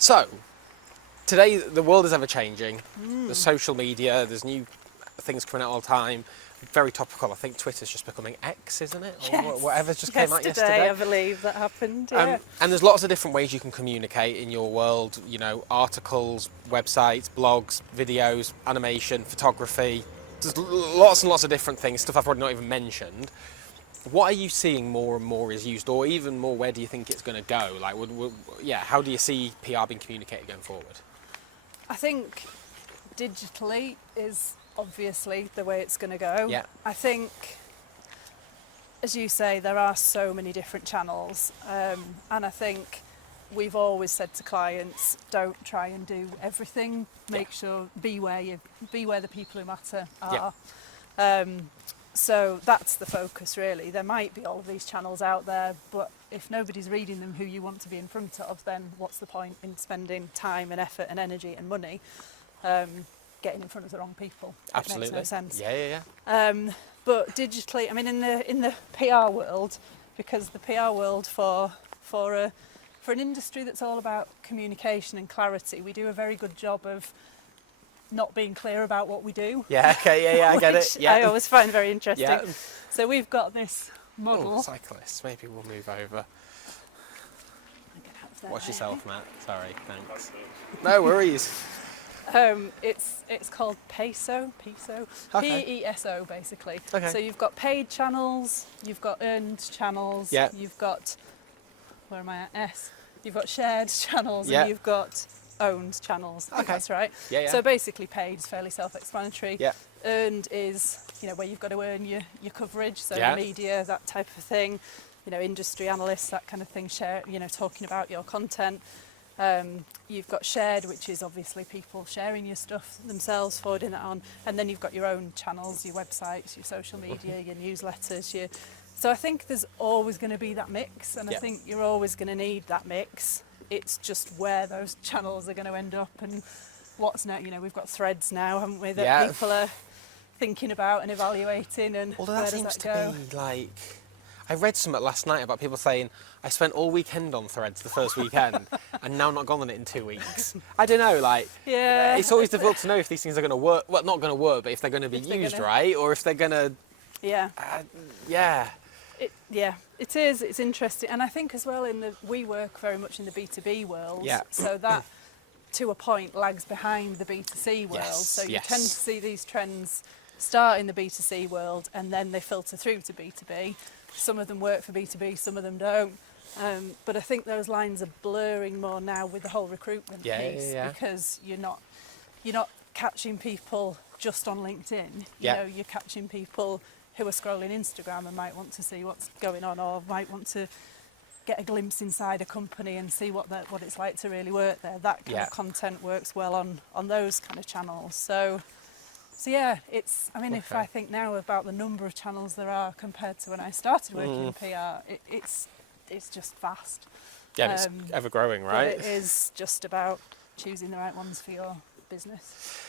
So, today the world is ever changing. There's social media, there's new things coming out all the time. Very topical. I think Twitter's just becoming X, isn't it? Or Yes. whatever's just came out yesterday. I believe that happened. Yeah. And there's lots of different ways you can communicate in your world. You know, articles, websites, blogs, videos, animation, photography. There's lots and lots of different things, stuff I've already not even mentioned. What are you seeing more and more is used, or even more, where do you think it's going to go? Like, how do you see PR being communicated going forward? I think digitally is obviously the way it's going to go. Yeah. I think, as you say, there are so many different channels, and I think we've always said to clients, don't try and do everything. Make sure be where the people who matter are. Yeah. So that's the focus, really. There might be all of these channels out there, but if nobody's reading them who you want to be in front of, then what's the point in spending time and effort and energy and money getting in front of the wrong people? Absolutely. It makes no sense. Yeah. But digitally, I mean, in the PR world, because the PR world for an industry that's all about communication and clarity, we do a very good job of not being clear about what we do. Yeah, okay, yeah, I get it. Yeah. I always find very interesting. Yeah. So we've got this model. Oh, cyclists, maybe we'll move over. Watch yourself, Matt. Sorry, thanks. No worries. It's called Peso, Okay. P-E-S-O basically. Okay. So you've got paid channels, you've got earned channels, Yeah. you've got, where am I at? S. You've got shared channels, Yeah. and you've got owned channels. I think Okay. that's right. Yeah. So basically paid is fairly self-explanatory. Yeah. Earned is, where you've got to earn your coverage, so Yeah. media, that type of thing. Industry analysts, that kind of thing, talking about your content. You've got shared, which is obviously people sharing your stuff themselves, forwarding it on, and then you've got your own channels, your websites, your social media, your newsletters. So I think there's always going to be that mix, and I think you're always going to need that mix. It's just where those channels are going to end up and what's now. We've got threads now, haven't we, that people are thinking about and evaluating, and Although where that does seems that go? to be like, I read something last night about people saying, I spent all weekend on Threads the first weekend and now not gone on it in 2 weeks. I don't know, Yeah. it's always difficult to know if these things are going to work, well, not going to work, but if they're going to be used right, or if they're going to, Yeah. It is. It's interesting, and I think as well we work very much in the B2B world. Yeah. So that, to a point, lags behind the B2C world. Yes, So you yes. tend to see these trends start in the B2C world, and then they filter through to B2B. Some of them work for B2B, some of them don't. But I think those lines are blurring more now with the whole recruitment piece, because you're not catching people just on LinkedIn. You're catching people who are scrolling Instagram and might want to see what's going on, or might want to get a glimpse inside a company and see what it's like to really work there. That kind of content works well on those kind of channels. So yeah, if I think now about the number of channels there are compared to when I started working in PR, it's just vast. Yeah, it's ever growing, right? But it is just about choosing the right ones for your business.